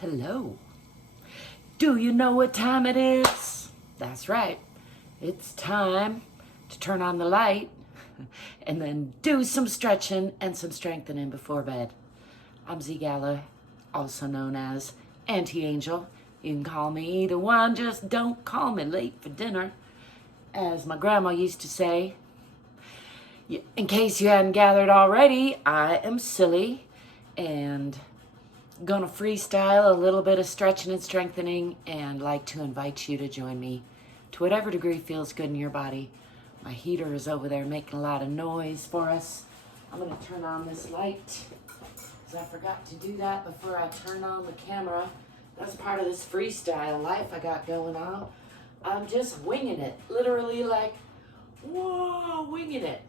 Hello. Do you know what time it is? That's right. It's time to turn on the light and then do some stretching and some strengthening before bed. I'm ZGALA, also known as Anti-Angel. You can call me either one, just don't call me late for dinner. As my grandma used to say, in case you hadn't gathered already, I am silly and gonna freestyle a little bit of stretching and strengthening, and like to invite you to join me to whatever degree feels good in your body. My heater is over there making a lot of noise for us. I'm gonna turn on this light because I forgot to do that before I turned on the camera. That's part of this freestyle life I got going on. I'm just winging it, literally like, whoa, winging it.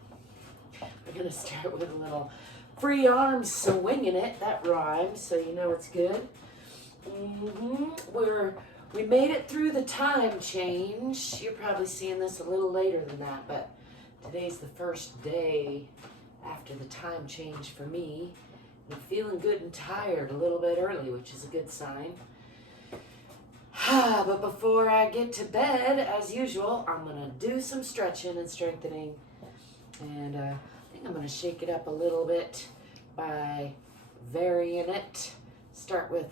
We're gonna start with a little free arms, so winging it, that rhymes, so you know it's good. We made it through the time change. You're probably seeing this a little later than that, but today's the first day after the time change for me. I'm feeling good and tired a little bit early, which is a good sign. But before I get to bed, as usual, I'm gonna do some stretching and strengthening, and I think I'm going to shake it up a little bit by varying it. Start with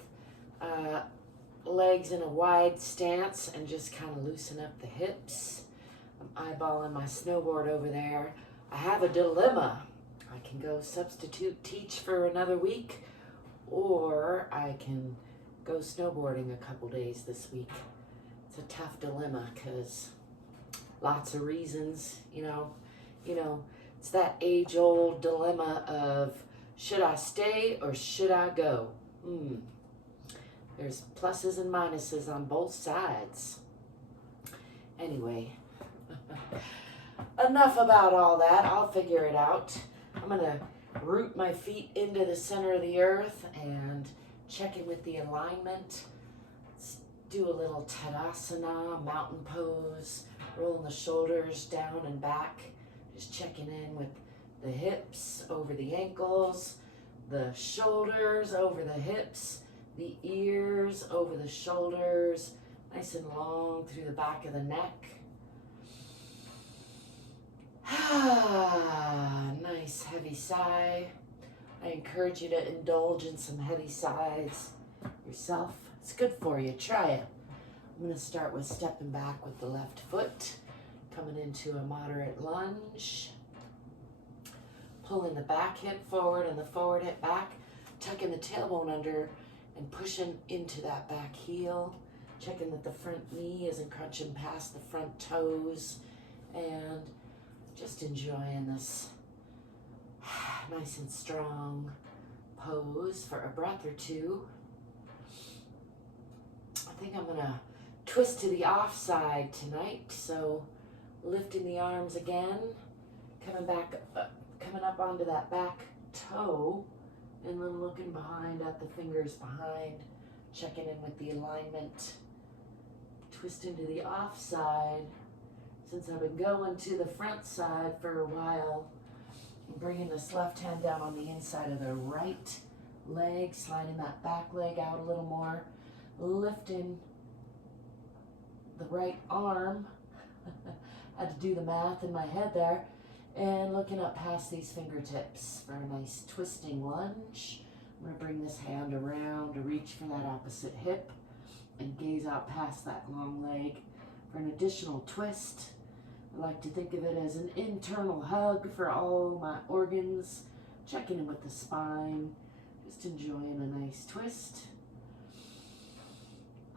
legs in a wide stance and just kind of loosen up the hips. I'm eyeballing my snowboard over there. I have a dilemma. I can go substitute teach for another week, or I can go snowboarding a couple days this week. It's a tough dilemma because lots of reasons, you know, it's that age-old dilemma of should I stay or should I go? There's pluses and minuses on both sides. Anyway, enough about all that. I'll figure it out. I'm going to root my feet into the center of the earth and check in with the alignment. Let's do a little Tadasana, mountain pose, rolling the shoulders down and back. Just checking in with the hips over the ankles, the shoulders over the hips, the ears over the shoulders, nice and long through the back of the neck. Nice heavy sigh. I encourage you to indulge in some heavy sighs yourself. It's good for you. Try it. I'm going to start with stepping back with the left foot. Coming into a moderate lunge, pulling the back hip forward and the forward hip back, tucking the tailbone under and pushing into that back heel, checking that the front knee isn't crunching past the front toes, and just enjoying this nice and strong pose for a breath or two. I think I'm gonna twist to the off side tonight, so lifting the arms again, coming up onto that back toe, and then looking behind at the fingers behind, checking in with the alignment. Twisting to the off side. Since I've been going to the front side for a while, I'm bringing this left hand down on the inside of the right leg, sliding that back leg out a little more, lifting the right arm. Had to do the math in my head there, and looking up past these fingertips for a nice twisting lunge. I'm going to bring this hand around to reach for that opposite hip and gaze out past that long leg for an additional twist. I like to think of it as an internal hug for all my organs, checking in with the spine, just enjoying a nice twist.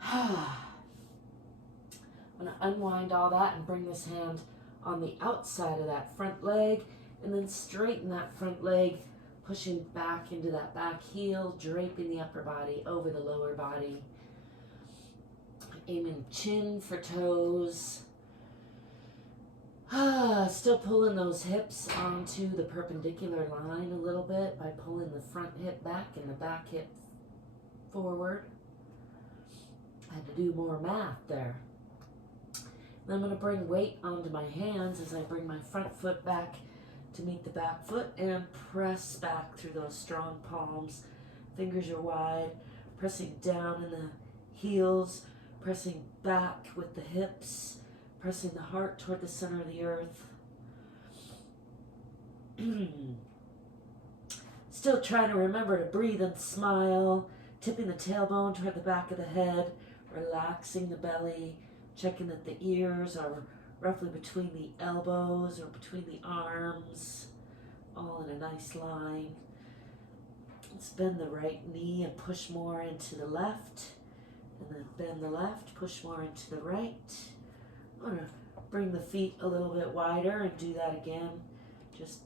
I'm going to unwind all that and bring this hand on the outside of that front leg, and then straighten that front leg, pushing back into that back heel, draping the upper body over the lower body. Aiming chin for toes. Still pulling those hips onto the perpendicular line a little bit by pulling the front hip back and the back hip forward. I had to do more math there. Then I'm going to bring weight onto my hands as I bring my front foot back to meet the back foot and press back through those strong palms. Fingers are wide. pressing down in the heels, pressing back with the hips, pressing the heart toward the center of the earth. Still trying to remember to breathe and smile, tipping the tailbone toward the back of the head, relaxing the belly, checking that the ears are roughly between the elbows or between the arms, all in a nice line. Let's bend the right knee and push more into the left, and then bend the left, push more into the right. I'm going to bring the feet a little bit wider and do that again, just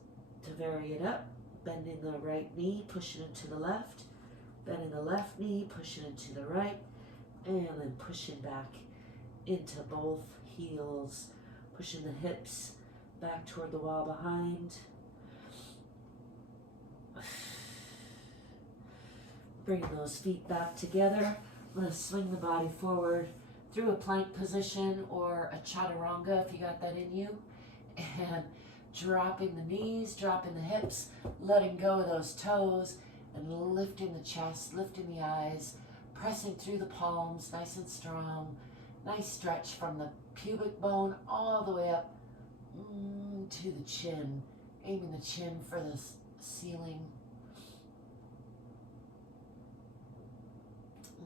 to vary it up. Bending the right knee, pushing into the left, bending the left knee, pushing into the right, and then pushing back into both heels, pushing the hips back toward the wall behind. Bringing those feet back together. I'm going to swing the body forward through a plank position or a chaturanga if you got that in you. And dropping the knees, dropping the hips, letting go of those toes, and lifting the chest, lifting the eyes, pressing through the palms, nice and strong. Nice stretch from the pubic bone all the way up to the chin, aiming the chin for the ceiling.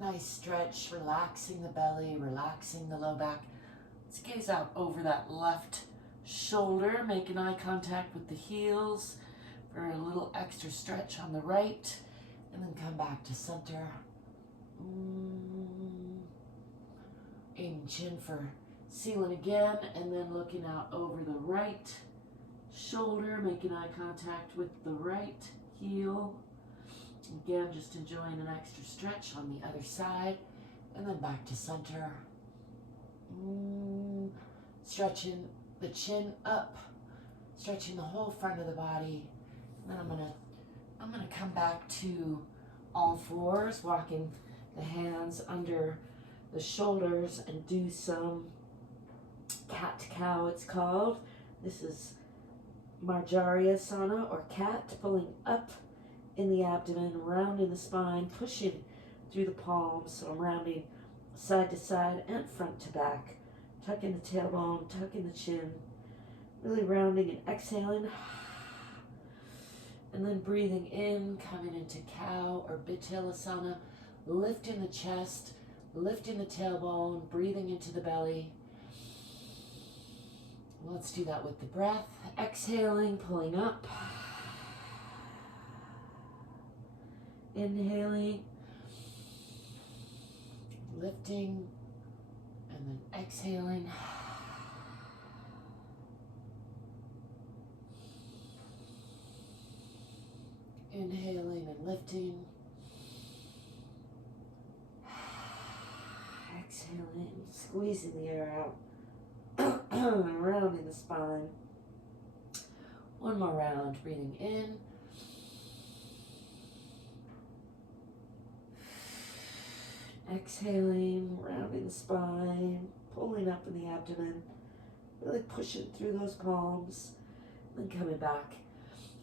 Nice stretch, relaxing the belly, relaxing the low back. Let's gaze out over that left shoulder, making eye contact with the heels for a little extra stretch on the right, and then come back to center. Aiming chin for ceiling again, and then looking out over the right shoulder, making eye contact with the right heel. Again, just enjoying an extra stretch on the other side, and then back to center. Stretching the chin up, stretching the whole front of the body. And then I'm gonna come back to all fours, walking the hands under the shoulders and do some cat-cow, it's called. This is Marjariasana or cat, pulling up in the abdomen, rounding the spine, pushing through the palms. So I'm rounding side to side and front to back, tucking the tailbone, tucking the chin, really rounding and exhaling. And then breathing in, coming into cow or Bitilasana, lifting the chest, lifting the tailbone, breathing into the belly. Let's do that with the breath. Exhaling, pulling up. Inhaling, lifting, and then exhaling. Inhaling and lifting. Exhaling, squeezing the air out. Rounding the spine. One more round, breathing in. Exhaling, rounding the spine, pulling up in the abdomen, really pushing through those palms, then coming back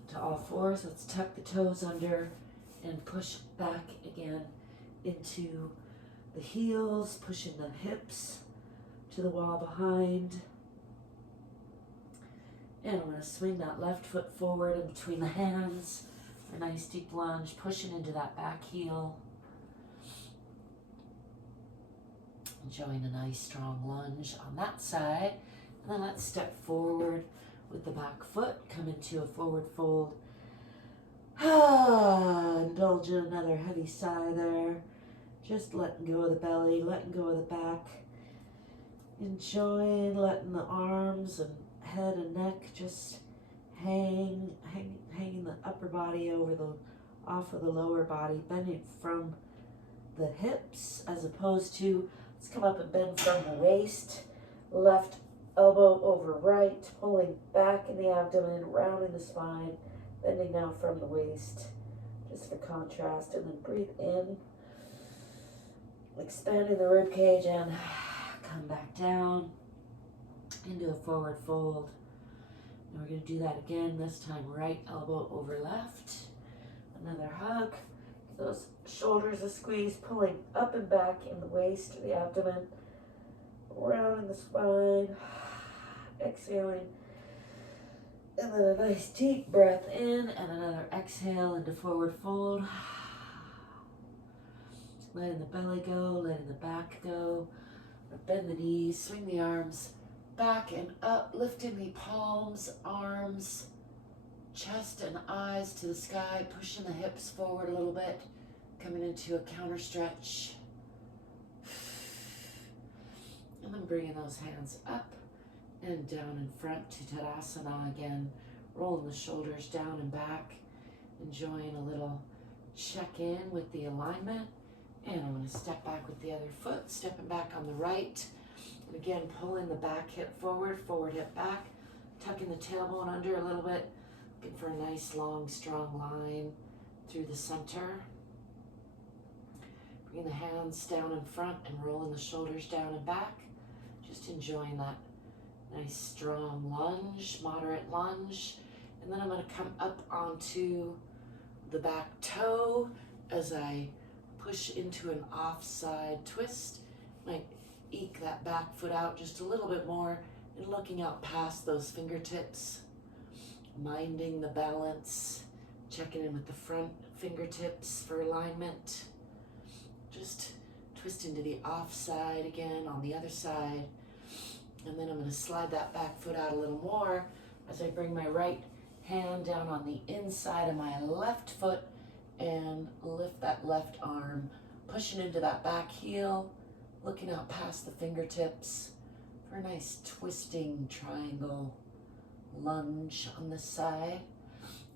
to all fours. Let's tuck the toes under and push back again into the heels, pushing the hips to the wall behind. And I'm going to swing that left foot forward in between the hands, a nice deep lunge, pushing into that back heel. Enjoying a nice strong lunge on that side. And then let's step forward with the back foot, come into a forward fold. Indulge in another heavy sigh there. Just letting go of the belly, letting go of the back. Enjoying letting the arms and head and neck just hanging the upper body off of the lower body, bending from the hips as opposed to, let's come up and bend from the waist, left elbow over right, pulling back in the abdomen, rounding the spine, bending now from the waist, just for contrast, and then breathe in, expanding the rib cage, and come back down into a forward fold. And we're going to do that again, this time right elbow over left. Another hug. those shoulders a squeeze, pulling up and back in the waist, the abdomen, around in the spine, exhaling, and then a nice deep breath in, and another exhale into forward fold. Letting the belly go, letting the back go. Bend the knees, swing the arms back and up, lifting the palms, arms, chest and eyes to the sky, pushing the hips forward a little bit, coming into a counter stretch. And then bringing those hands up and down in front to Tadasana again, rolling the shoulders down and back, enjoying a little check-in with the alignment. And I'm going to step back with the other foot, stepping back on the right. And again, pulling the back hip forward, forward hip back, tucking the tailbone under a little bit, looking for a nice, long, strong line through the center. Bringing the hands down in front and rolling the shoulders down and back. Just enjoying that nice, strong lunge, moderate lunge. And then I'm going to come up onto the back toe as I push into an offside twist. Might eke that back foot out just a little bit more and looking out past those fingertips, minding the balance, checking in with the front fingertips for alignment. Just twist into the offside again on the other side. And then I'm going to slide that back foot out a little more as I bring my right hand down on the inside of my left foot and lift that left arm, pushing into that back heel, looking out past the fingertips for a nice twisting triangle lunge on this side.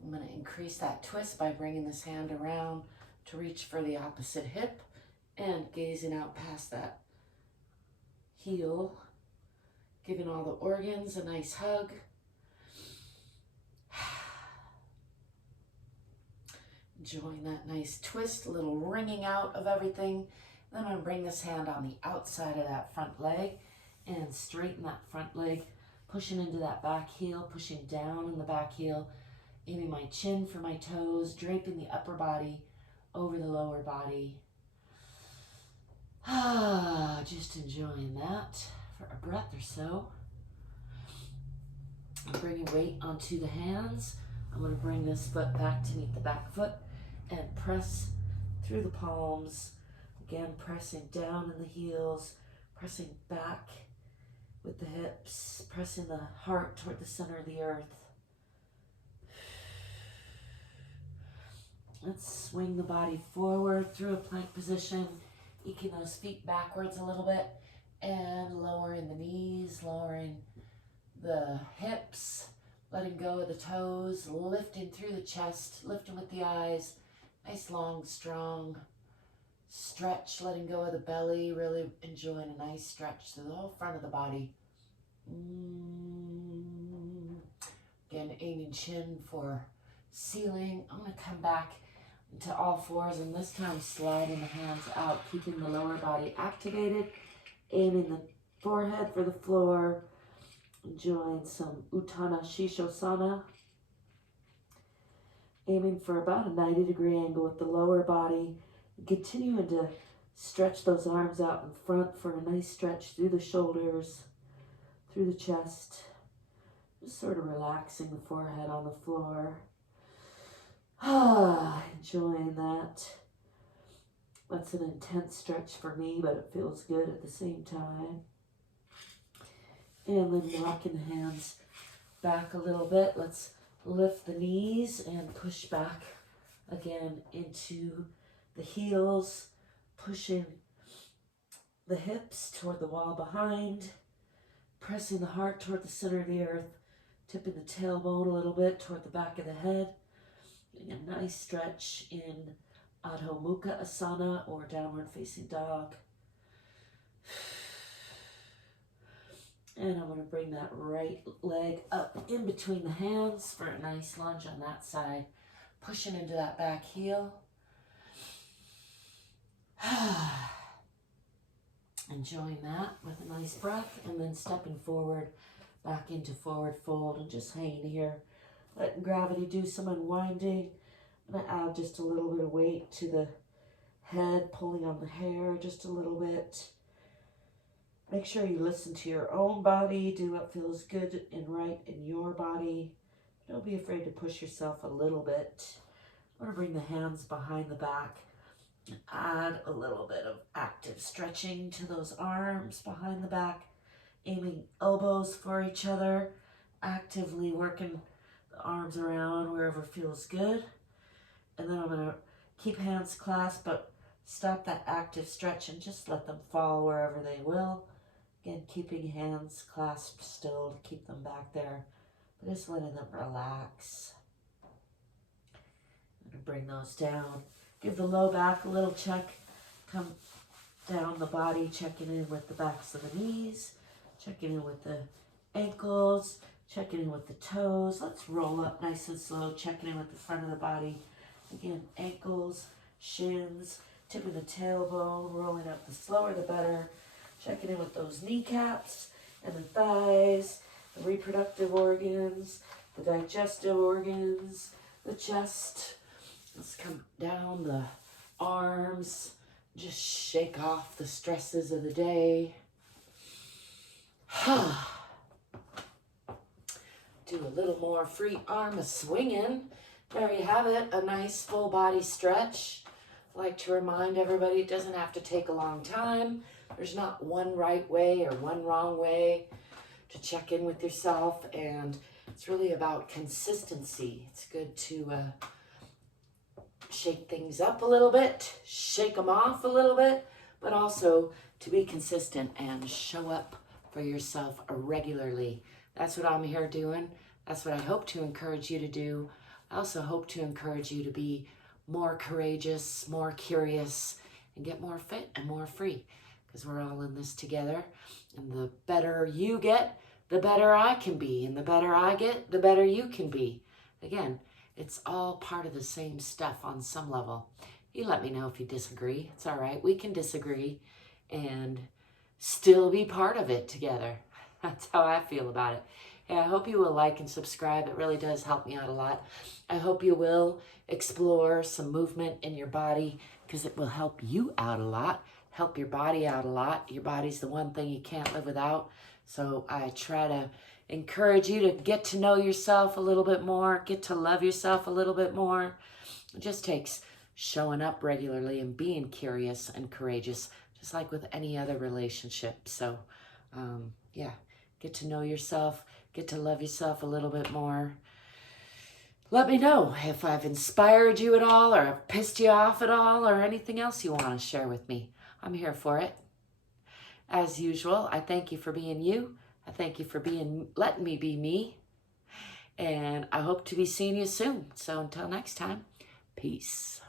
I'm going to increase that twist by bringing this hand around to reach for the opposite hip and gazing out past that heel, giving all the organs a nice hug. Enjoying that nice twist, a little wringing out of everything. Then I'm going to bring this hand on the outside of that front leg and straighten that front leg, pushing into that back heel, pushing down in the back heel, aiming my chin for my toes, draping the upper body over the lower body. Just enjoying that for a breath or so. I'm bringing weight onto the hands. I'm going to bring this foot back to meet the back foot and press through the palms. Again, pressing down in the heels, pressing back with the hips, pressing the heart toward the center of the earth. Let's swing the body forward through a plank position, eking those feet backwards a little bit, and lowering the knees, lowering the hips, letting go of the toes, lifting through the chest, lifting with the eyes. Nice, long, strong stretch, letting go of the belly, really enjoying a nice stretch through the whole front of the body. Again, aiming chin for ceiling. I'm going to come back to all fours and this time sliding the hands out, keeping the lower body activated, aiming the forehead for the floor, enjoying some Utthana Shishosana, aiming for about a 90-degree angle with the lower body, continuing to stretch those arms out in front for a nice stretch through the shoulders, through the chest, just sort of relaxing the forehead on the floor. Enjoying that. That's an intense stretch for me, but it feels good at the same time. And then rocking the hands back a little bit. Let's lift the knees and push back again into the heels, pushing the hips toward the wall behind, pressing the heart toward the center of the earth, tipping the tailbone a little bit toward the back of the head. Getting a nice stretch in Adho Mukha Asana or downward facing dog. And I'm going to bring that right leg up in between the hands for a nice lunge on that side. Pushing into that back heel. Enjoying that with a nice breath. And then stepping forward, back into forward fold and just hanging here. Letting gravity do some unwinding. I'm gonna add just a little bit of weight to the head, pulling on the hair just a little bit. Make sure you listen to your own body, do what feels good and right in your body. Don't be afraid to push yourself a little bit. I'm gonna bring the hands behind the back. Add a little bit of active stretching to those arms behind the back, aiming elbows for each other, actively working the arms around wherever feels good. And then I'm going to keep hands clasped, but stop that active stretch and just let them fall wherever they will. Again, keeping hands clasped still to keep them back there, but just letting them relax. I'm going to bring those down. Give the low back a little check. Come down the body, checking in with the backs of the knees, checking in with the ankles, checking in with the toes. Let's roll up nice and slow, checking in with the front of the body. Again, ankles, shins, tip of the tailbone, rolling up. The slower the better. Checking in with those kneecaps and the thighs, the reproductive organs, the digestive organs, the chest. Let's come down the arms, just shake off the stresses of the day. Do a little more free arm swinging. There you have it, a nice full body stretch. I like to remind everybody it doesn't have to take a long time. There's not one right way or one wrong way to check in with yourself, and it's really about consistency. It's good to shake things up a little bit, shake them off a little bit, but also to be consistent and show up for yourself regularly. That's what I'm here doing. That's what I hope to encourage you to do. I also hope to encourage you to be more courageous, more curious, and get more fit and more free, because we're all in this together. And the better you get, the better I can be. And the better I get, the better you can be. Again, it's all part of the same stuff on some level. You let me know if you disagree. It's all right. We can disagree and still be part of it together. That's how I feel about it. Hey, I hope you will like and subscribe. It really does help me out a lot. I hope you will explore some movement in your body, because it will help you out a lot, help your body out a lot. Your body's the one thing you can't live without. So I try to encourage you to get to know yourself a little bit more, get to love yourself a little bit more. It just takes showing up regularly and being curious and courageous, just like with any other relationship. So yeah, get to know yourself, get to love yourself a little bit more. Let me know if I've inspired you at all, or I've pissed you off at all, or anything else you want to share with me. I'm here for it. As usual, I thank you for being you. I thank you for letting me be me. And I hope to be seeing you soon. So until next time, peace.